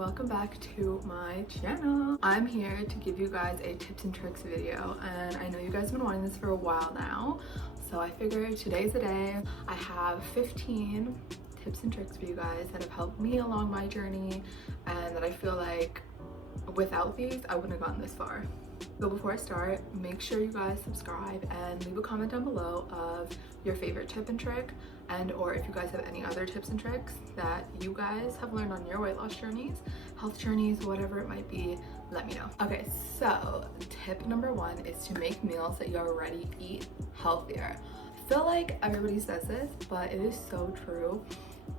welcome back to my channel. I'm here to give you guys a tips and tricks video, and I know you guys have been wanting this for a while now, so I figured today's the day. I have 15 tips and tricks for you guys that have helped me along my journey and that I feel like without these I wouldn't have gotten this far. So before I start, make sure you guys subscribe and leave a comment down below of your favorite tip and trick, and or if you guys have any other tips and tricks that you guys have learned on your weight loss journeys, health journeys, whatever it might be, let me know. Okay, so tip number one is to make meals that you already eat healthier. I feel like everybody says this, but it is so true.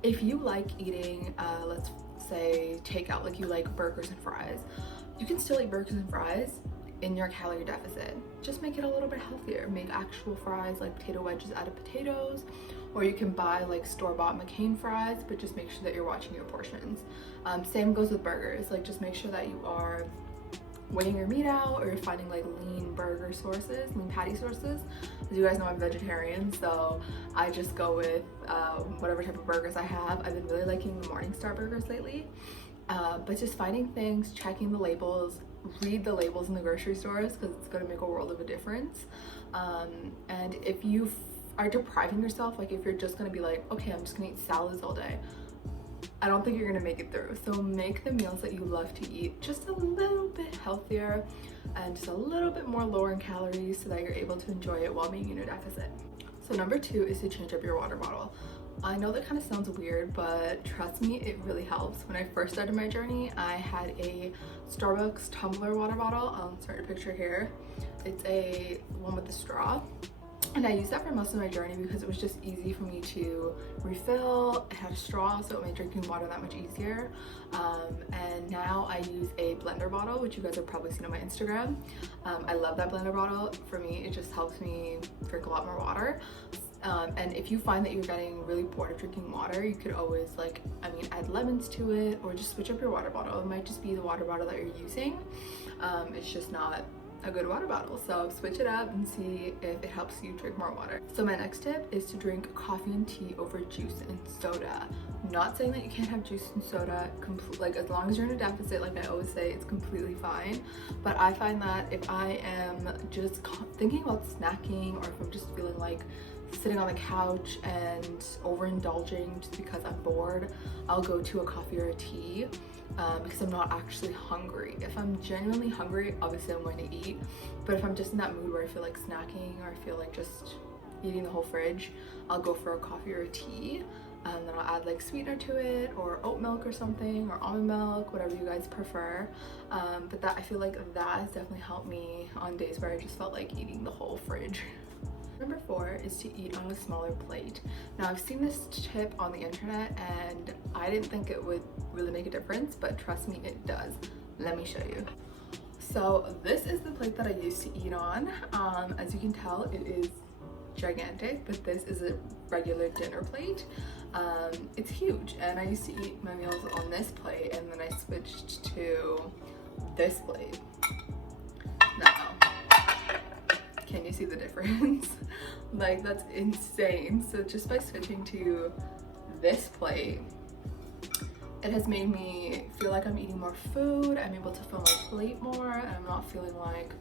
If you like eating, let's say takeout, like you like burgers and fries, you can still eat burgers and fries in your calorie deficit. Just make it a little bit healthier. Make actual fries, like potato wedges out of potatoes, or you can buy like store-bought McCain fries, but just make sure that you're watching your portions. Same goes with burgers. Like just make sure that you are weighing your meat out, or you're finding like lean burger sources, lean patty sources. As you guys know, I'm vegetarian, so I just go with whatever type of burgers I have. I've been really liking the Morningstar burgers lately, but just finding things, checking the labels, read the labels in the grocery stores, because it's going to make a world of a difference. And if you are depriving yourself, like if you're just going to be like, okay, I'm just going to eat salads all day, I don't think you're going to make it through. So make the meals that you love to eat just a little bit healthier and just a little bit more lower in calories so that you're able to enjoy it while being in a deficit. So number two is to change up your water bottle. I know that kind of sounds weird, but trust me, it really helps. When I first started my journey, I had a Starbucks tumbler water bottle. I'll insert a picture here. It's a one with the straw. And I used that for most of my journey because it was just easy for me to refill. It had a straw, so it made drinking water that much easier. And now I use a blender bottle, which you guys have probably seen on my Instagram. I love that blender bottle. For me, it just helps me drink a lot more water. And if you find that you're getting really bored of drinking water, you could always add lemons to it, or just switch up your water bottle. It might just be the water bottle that you're using. It's just not a good water bottle, so switch it up and see if it helps you drink more water. So my next tip is to drink coffee and tea over juice and soda. Not saying that you can't have juice and soda, like as long as you're in a deficit, like I always say, it's completely fine. But I find that if I am just thinking about snacking, or if I'm just feeling like sitting on the couch and overindulging just because I'm bored, I'll go to a coffee or a tea. Because I'm not actually hungry. If I'm genuinely hungry, obviously I'm going to eat, but if I'm just in that mood where I feel like snacking, or I feel like just eating the whole fridge, I'll go for a coffee or a tea, and then I'll add like sweetener to it, or oat milk or something, or almond milk, whatever you guys prefer. But that, I feel like that has definitely helped me on days where I just felt like eating the whole fridge. Number four is to eat on a smaller plate. Now I've seen this tip on the internet and I didn't think it would really make a difference, but trust me, it does. Let me show you. So this is the plate that I used to eat on. As you can tell, it is gigantic, but this is a regular dinner plate. It's huge, and I used to eat my meals on this plate, and then I switched to this plate. Now, can you see the difference? Like, that's insane. So just by switching to this plate, it has made me feel like I'm eating more food. I'm able to fill my plate more, and I'm not feeling like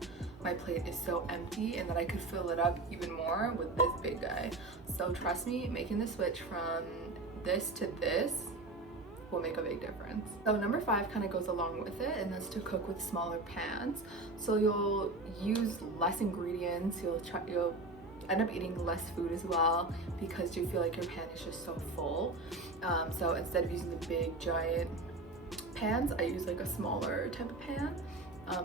my plate is so empty and that I could fill it up even more with this big guy. So trust me, making the switch from this to this will make a big difference. So number five kind of goes along with it, and that's to cook with smaller pans. So you'll use less ingredients, you'll end up eating less food as well, because you feel like your pan is just so full. So instead of using the big giant pans, I use like a smaller type of pan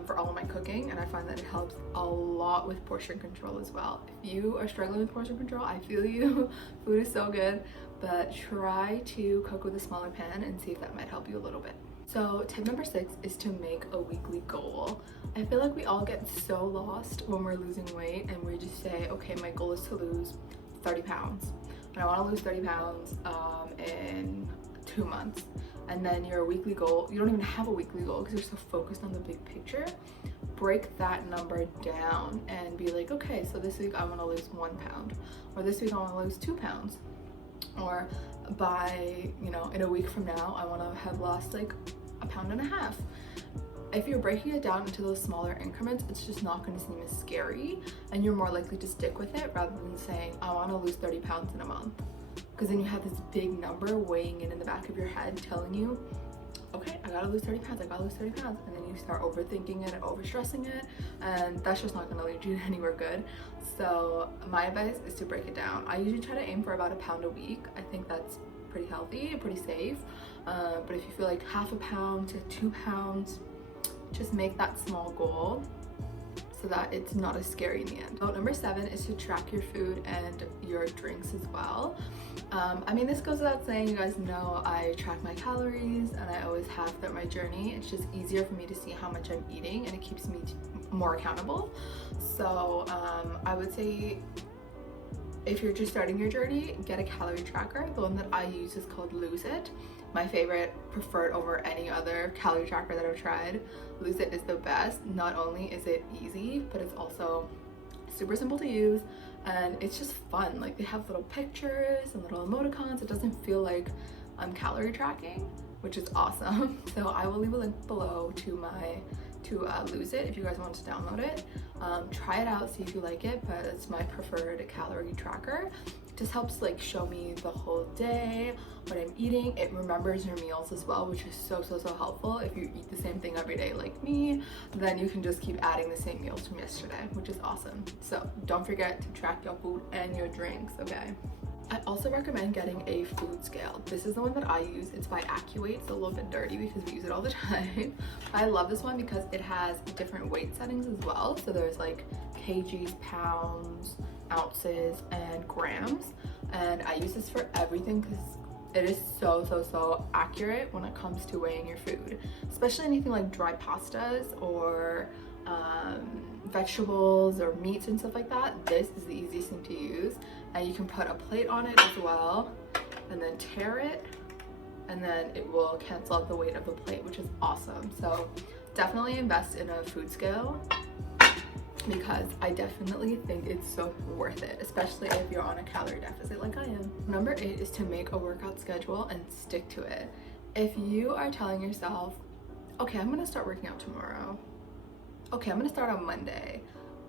for all of my cooking, and I find that it helps a lot with portion control as well. If you are struggling with portion control, I feel you. Food is so good, but try to cook with a smaller pan and see if that might help you a little bit. So tip number six is to make a weekly goal. I feel like we all get so lost when we're losing weight, and we just say, okay, my goal is to lose 30 pounds. And I want to lose 30 pounds in 2 months. And then your weekly goal, you don't even have a weekly goal because you're so focused on the big picture. Break that number down and be like, okay, so this week I want to lose 1 pound, or this week I want to lose 2 pounds, or by, in a week from now I want to have lost like 1.5 pounds. If you're breaking it down into those smaller increments, it's just not going to seem as scary, and you're more likely to stick with it rather than saying, I want to lose 30 pounds in a month. Because then you have this big number weighing in the back of your head telling you, okay, I gotta lose 30 pounds, I gotta lose 30 pounds. And then you start overthinking it and overstressing it, and that's just not gonna lead you anywhere good. So my advice is to break it down. I usually try to aim for about 1 pound a week. I think that's pretty healthy and pretty safe. But if you feel like 0.5 pound to 2 pounds, just make that small goal so that it's not as scary in the end. So number 7 is to track your food and your drinks as well. I mean, this goes without saying, you guys know I track my calories, and I always have throughout my journey. It's just easier for me to see how much I'm eating, and it keeps me more accountable. So I would say if you're just starting your journey, get a calorie tracker. The one that I use is called Lose It. My favorite, preferred over any other calorie tracker that I've tried. Lose It is the best. Not only is it easy, but it's also super simple to use, and it's just fun. Like, they have little pictures and little emoticons. It doesn't feel like I'm calorie tracking, which is awesome. So I will leave a link below to Lose It if you guys want to download it. Try it out, see if you like it, but it's my preferred calorie tracker. It just helps like show me the whole day, what I'm eating. It remembers your meals as well, which is so helpful. If you eat the same thing every day like me, then you can just keep adding the same meals from yesterday, which is awesome. So don't forget to track your food and your drinks, okay? I also recommend getting a food scale. This is the one that I use. It's by AccuWeight. It's a little bit dirty because we use it all the time. I love this one because it has different weight settings as well. So there's like kgs, pounds, ounces, and grams. And I use this for everything because it is so accurate when it comes to weighing your food, especially anything like dry pastas or vegetables or meats and stuff like that. This is the easiest thing to use, and you can put a plate on it as well and then tear it, and then it will cancel out the weight of the plate, which is awesome. So definitely invest in a food scale because I definitely think it's so worth it, especially if you're on a calorie deficit like I am. Number 8 is to make a workout schedule and stick to it. If you are telling yourself, okay, I'm gonna start working out tomorrow, okay, I'm gonna start on Monday,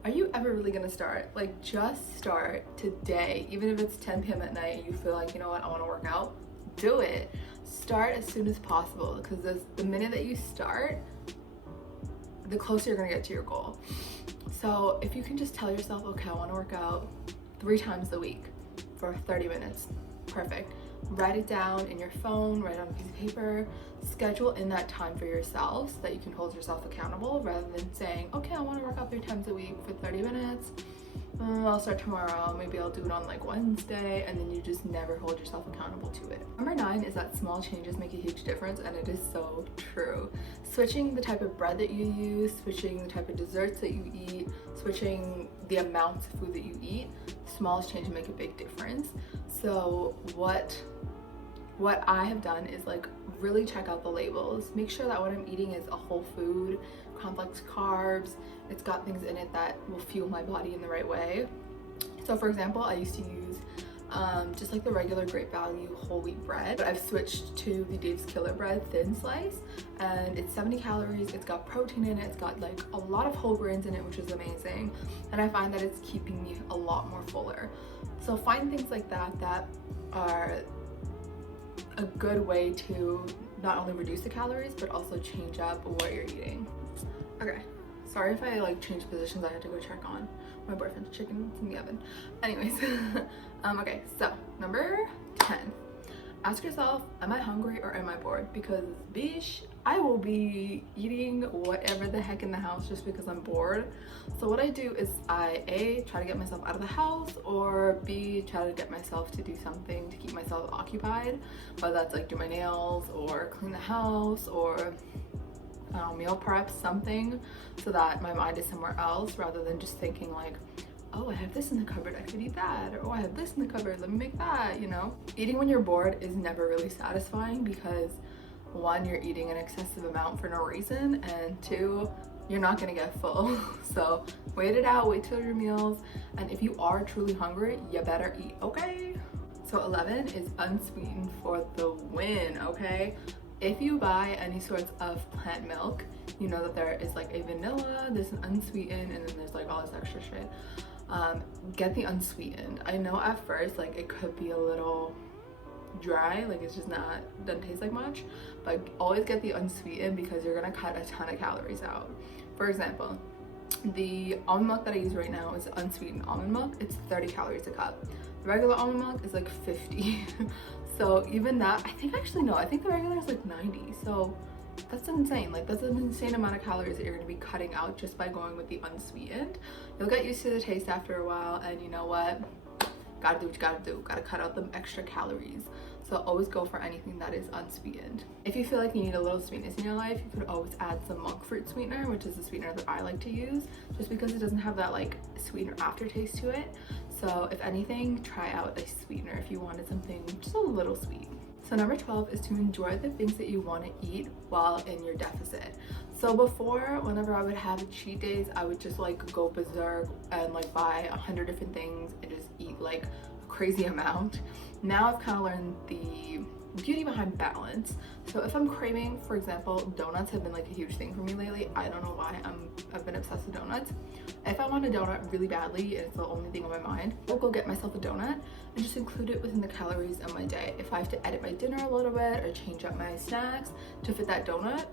are you ever really gonna start? Like, just start today. Even if it's 10 p.m. at night and you feel like, you know what, I wanna work out, do it. Start as soon as possible, because the minute that you start, the closer you're gonna get to your goal. So if you can just tell yourself, okay, I wanna work out 3 times a week for 30 minutes, perfect. Write it down in your phone, write it on a piece of paper, schedule in that time for yourself so that you can hold yourself accountable rather than saying, okay, I want to work out 3 times a week for 30 minutes. I'll start tomorrow, maybe I'll do it on like Wednesday, and then you just never hold yourself accountable to it. Number 9 is that small changes make a huge difference, and it is so true. Switching the type of bread that you use, switching the type of desserts that you eat, switching the amounts of food that you eat, smallest changes make a big difference. So what I have done is like really check out the labels, make sure that what I'm eating is a whole food, complex carbs, it's got things in it that will fuel my body in the right way. So for example, I used to use just like the regular Great Value whole wheat bread, but I've switched to the Dave's Killer Bread thin slice, and it's 70 calories, it's got protein in it, it's got like a lot of whole grains in it, which is amazing, and I find that it's keeping me a lot more fuller. So find things like that that are a good way to not only reduce the calories but also change up what you're eating. Okay, sorry if I like changed positions. I had to go check on my boyfriend's chicken from the oven. Anyways, okay, so number 10, ask yourself, am I hungry or am I bored? Because bish, I will be eating whatever the heck in the house just because I'm bored. So what I do is I A, try to get myself out of the house, or B, try to get myself to do something to keep myself occupied, whether that's like do my nails or clean the house or meal prep, something, so that my mind is somewhere else rather than just thinking like, oh, I have this in the cupboard, I could eat that, or oh, I have this in the cupboard, let me make that, you know? Eating when you're bored is never really satisfying because 1, you're eating an excessive amount for no reason, and 2, you're not gonna get full. So wait it out, wait till your meals, and if you are truly hungry, you better eat, okay? So 11 is unsweetened for the win, okay? If you buy any sorts of plant milk, you know that there is like a vanilla, there's an unsweetened, and then there's like all this extra shit. Get the unsweetened. I know at first like it could be a little dry, like it's just not, doesn't taste like much, but always get the unsweetened because you're gonna cut a ton of calories out. For example, the almond milk that I use right now is unsweetened almond milk. It's 30 calories a cup. The regular almond milk is like 50. So even that, I think the regular is like 90. So that's insane. Like that's an insane amount of calories that you're going to be cutting out just by going with the unsweetened. You'll get used to the taste after a while, and you know what? Gotta do what you gotta do. Gotta cut out the extra calories. So always go for anything that is unsweetened. If you feel like you need a little sweetness in your life, you could always add some monk fruit sweetener, which is the sweetener that I like to use, just because it doesn't have that like sweetener aftertaste to it. So if anything, try out a sweetener if you wanted something just a little sweet. So number 12 is to enjoy the things that you want to eat while in your deficit. So before, whenever I would have cheat days, I would just like go berserk and like buy 100 different things and just eat like a crazy amount. Now I've kind of learned the beauty behind balance. So if I'm craving, for example, donuts have been like a huge thing for me lately. I don't know why, I've been obsessed with donuts. If I want a donut really badly and it's the only thing on my mind, I'll go get myself a donut and just include it within the calories of my day. If I have to edit my dinner a little bit or change up my snacks to fit that donut,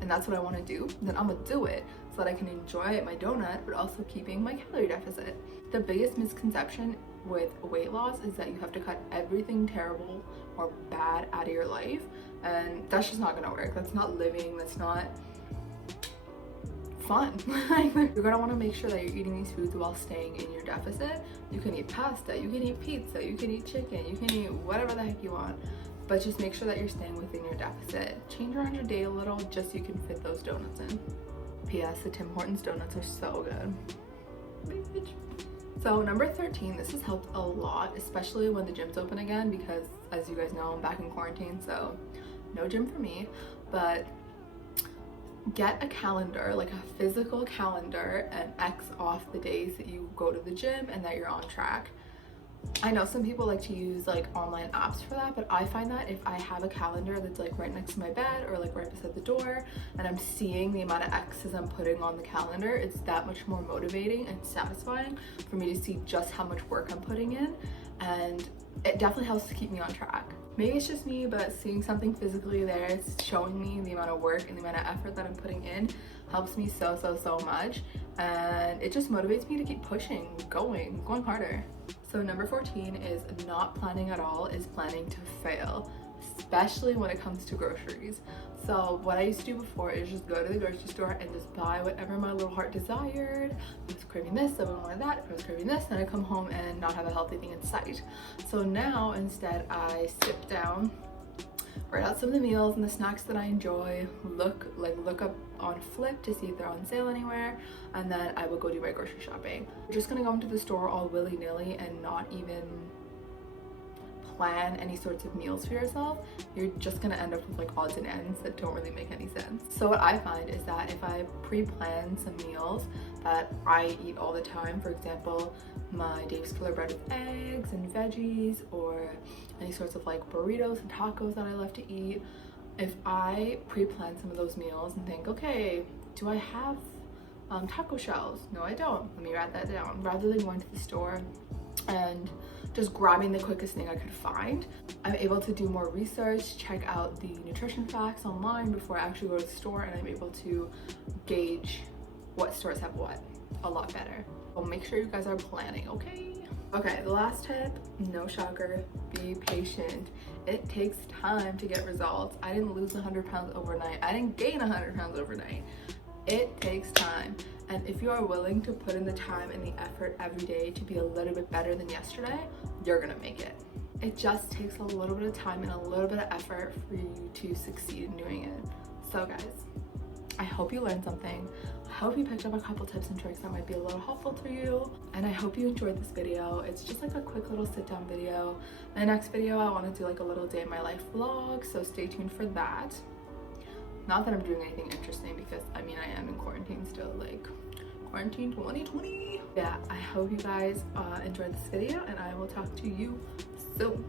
and that's what I want to do, then I'm gonna do it so that I can enjoy my donut but also keeping my calorie deficit. The biggest misconception with weight loss is that you have to cut everything terrible or bad out of your life, and that's just not gonna work. That's not living, that's not fun. You're gonna want to make sure that you're eating these foods while staying in your deficit. You can eat pasta, you can eat pizza, you can eat chicken, you can eat whatever the heck you want, but just make sure that you're staying within your deficit. Change around your day a little just so you can fit those donuts in. P.S. the Tim Hortons donuts are so good. So number 13, this has helped a lot, especially when the gym's open again, because as you guys know, I'm back in quarantine, so no gym for me. But get a calendar, like a physical calendar, and X off the days that you go to the gym and that you're on track. I know some people like to use like online apps for that, but I find that if I have a calendar that's like right next to my bed or like right beside the door and I'm seeing the amount of X's I'm putting on the calendar, it's that much more motivating and satisfying for me to see just how much work I'm putting in, and it definitely helps to keep me on track. Maybe it's just me, but seeing something physically there, it's showing me the amount of work and the amount of effort that I'm putting in helps me so much, and it just motivates me to keep pushing, going harder. So number 14 is not planning at all, is planning to fail, especially when it comes to groceries. So what I used to do before is just go to the grocery store and just buy whatever my little heart desired. If I was craving this, I would want that. If I was craving this, then I'd come home and not have a healthy thing in sight. So now instead I sit down, write out some of the meals and the snacks that I enjoy, look up on Flip to see if they're on sale anywhere, and then I will go do my grocery shopping. You're just gonna go into the store all willy-nilly and not even plan any sorts of meals for yourself. You're just gonna end up with like odds and ends that don't really make any sense. So what I find is that if I pre-plan some meals that I eat all the time, for example, my Dave's Killer Bread with eggs and veggies, or any sorts of like burritos and tacos that I love to eat, if I pre-plan some of those meals and think, okay, do I have taco shells? No, I don't. Let me write that down. Rather than going to the store and just grabbing the quickest thing I could find, I'm able to do more research, check out the nutrition facts online before I actually go to the store, and I'm able to gauge what stores have what a lot better. So make sure you guys are planning, okay? Okay, the last tip, no shocker, be patient. It takes time to get results. I didn't lose 100 pounds overnight. I didn't gain 100 pounds overnight. It takes time. And if you are willing to put in the time and the effort every day to be a little bit better than yesterday, you're gonna make it. It just takes a little bit of time and a little bit of effort for you to succeed in doing it. So guys, I hope you learned something. I hope you picked up a couple tips and tricks that might be a little helpful to you. And I hope you enjoyed this video. It's just like a quick little sit down video. My next video, I want to do like a little day in my life vlog, so stay tuned for that. Not that I'm doing anything interesting, because I mean, I am in quarantine still, like quarantine 2020. Yeah, I hope you guys enjoyed this video, and I will talk to you soon.